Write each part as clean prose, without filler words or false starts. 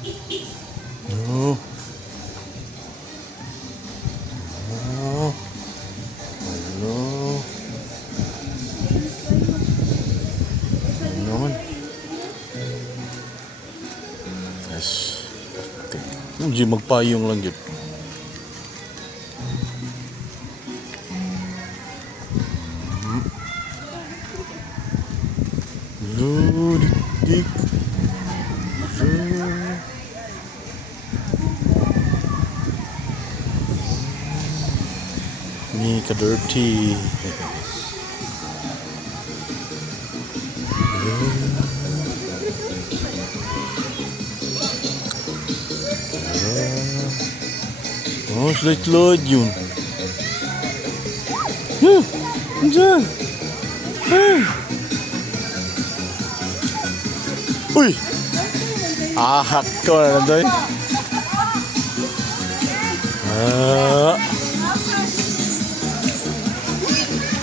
Oh. Oh. Hello. Ano naman? Yes. Okay. Hindi magpayong lang yun. Dik. Ni ka-dirty. Oh, slide-slide yun. Andiyan. Uy! Ahak ko na nandoy.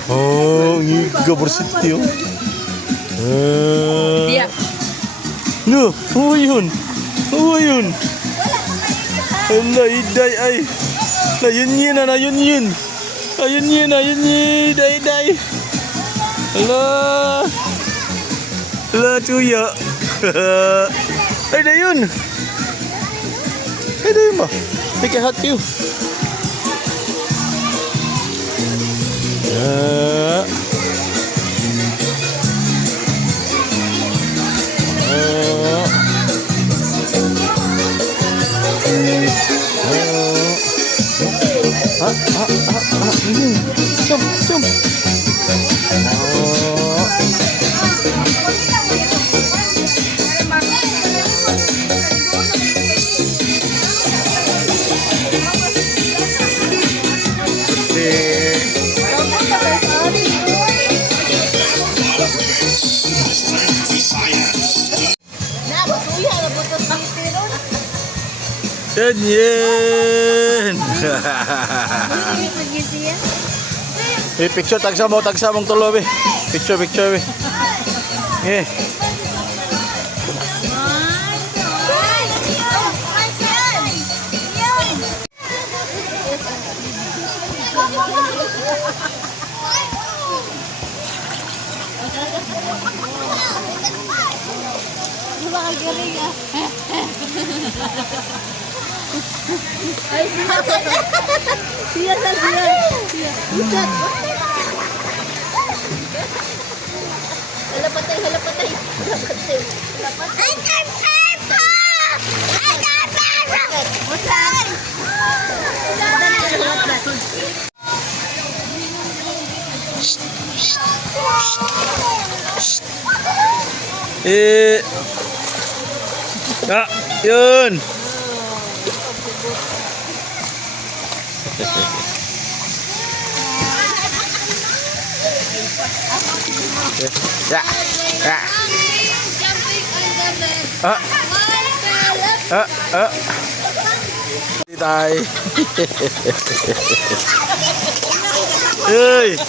Oh, ngiga bersih oh. No, oh yun. Oh yun. Ala iday ay. Na yun yun na yun yun. Ayun yun, ayun yun, day. Ala. Ala tuya. Ay na yun. Ay na yun ba? Ay kahat kayo. Jom. Yan. Picture tagsa mong tulo be. Picture be. Eh. Ay, siya. Bucat. Halapatay. Yun. Tay. Ơi.